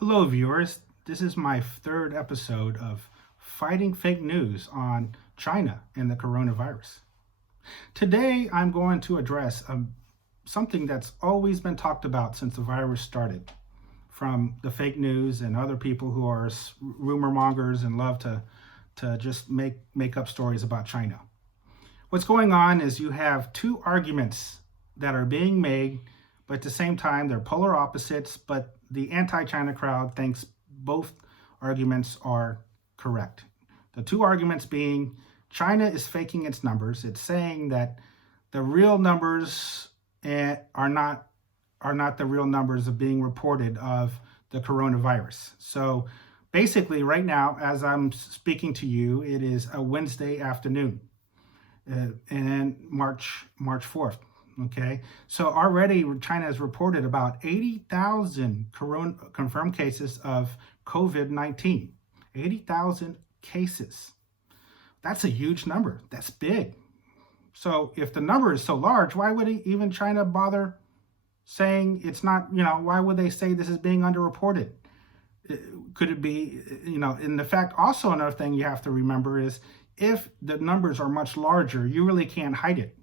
Hello, viewers. This is my third episode of Fighting Fake News on China and the coronavirus. Today, I'm going to address something that's always been talked about since the virus started, from the fake news and other people who are rumor mongers and love to just make up stories about China. What's going on is you have two arguments that are being made, but at the same time, they're polar opposites, but the anti-China crowd thinks both arguments are correct. The two arguments being China is faking its numbers. It's saying that the real numbers are not the real numbers of being reported of the coronavirus. So basically right now, as I'm speaking to you, it is a Wednesday afternoon and March 4th. Okay, so already China has reported about 80,000 confirmed cases of COVID-19. 80,000 cases. That's a huge number. That's big. So if the number is so large, why would even China bother saying it's not, why would they say this is being underreported? Could it be, and the fact also another thing you have to remember is if the numbers are much larger, you really can't hide it.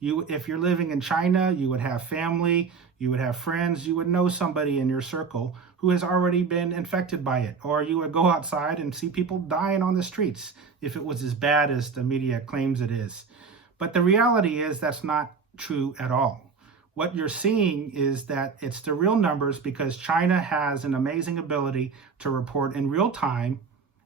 If you're living in China, you would have family, you would have friends, you would know somebody in your circle who has already been infected by it. Or you would go outside and see people dying on the streets if it was as bad as the media claims it is. But the reality is that's not true at all. What you're seeing is that it's the real numbers because China has an amazing ability to report in real time.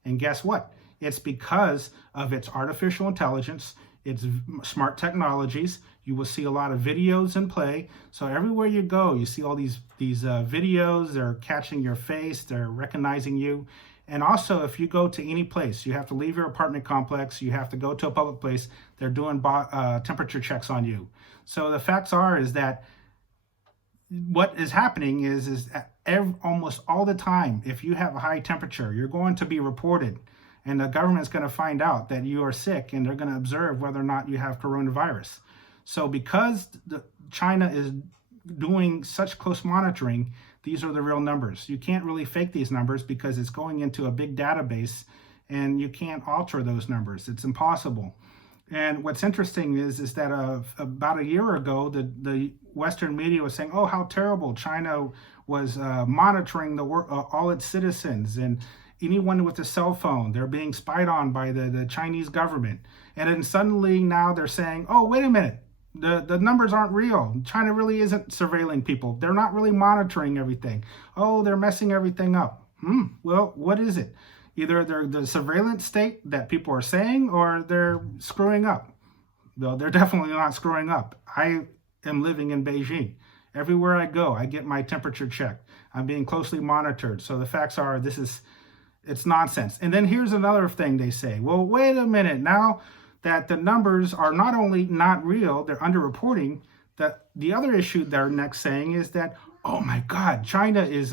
And guess what? It's because of its artificial intelligence, its smart technologies. You will see a lot of videos in play. So everywhere you go, you see all these videos. They're catching your face. They're recognizing you. And also, if you go to any place, you have to leave your apartment complex. You have to go to a public place. They're doing temperature checks on you. So the facts is that what is happening is almost all the time, if you have a high temperature, you're going to be reported. And the government's going to find out that you are sick, and they're going to observe whether or not you have coronavirus. So because China is doing such close monitoring, these are the real numbers. You can't really fake these numbers because it's going into a big database, and you can't alter those numbers. It's impossible. And what's interesting is that about a year ago, the Western media was saying, oh, how terrible. China was monitoring all its citizens, and anyone with a cell phone, they're being spied on by the Chinese government. And then suddenly now they're saying, oh, wait a minute, the numbers aren't real. China really isn't surveilling people. They're not really monitoring everything. Oh, they're messing everything up. Well, what is it? Either they're the surveillance state that people are saying, or they're screwing up. Though they're definitely not screwing up. I am living in Beijing. Everywhere I go, I get my temperature checked. I'm being closely monitored. So the facts are it's nonsense. And then here's another thing they say. Well, wait a minute. Now that the numbers are not only not real, they're underreporting. The other issue they're next saying is that, oh my God, China is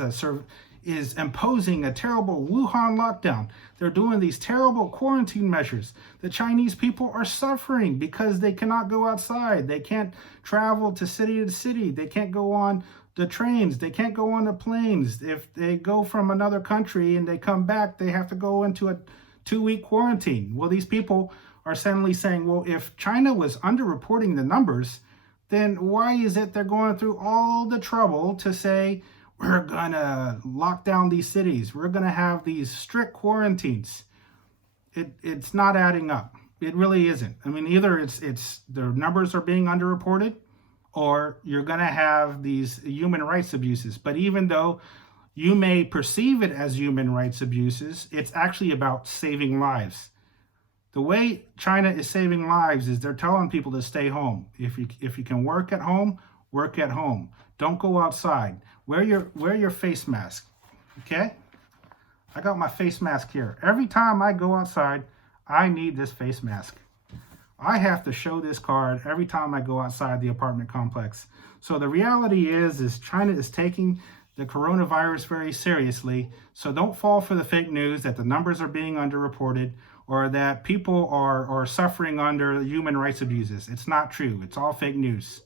imposing a terrible Wuhan lockdown. They're doing these terrible quarantine measures. The Chinese people are suffering because they cannot go outside. They can't travel to city. They can't go on the trains. They can't go on the planes. If they go from another country and they come back, they have to go into a 2-week quarantine. Well, these people are suddenly saying, well, if China was underreporting the numbers, then why is it they're going through all the trouble to say, we're going to lock down these cities. We're going to have these strict quarantines. It's not adding up. It really isn't. I mean, either it's the numbers are being underreported, or you're going to have these human rights abuses. But even though you may perceive it as human rights abuses, it's actually about saving lives. The way China is saving lives is they're telling people to stay home. If you can work at home, work at home. Don't go outside. Wear your face mask. Okay? I got my face mask here. Every time I go outside, I need this face mask. I have to show this card every time I go outside the apartment complex. So the reality is China is taking the coronavirus very seriously. So don't fall for the fake news that the numbers are being underreported or that people are suffering under human rights abuses. It's not true. It's all fake news.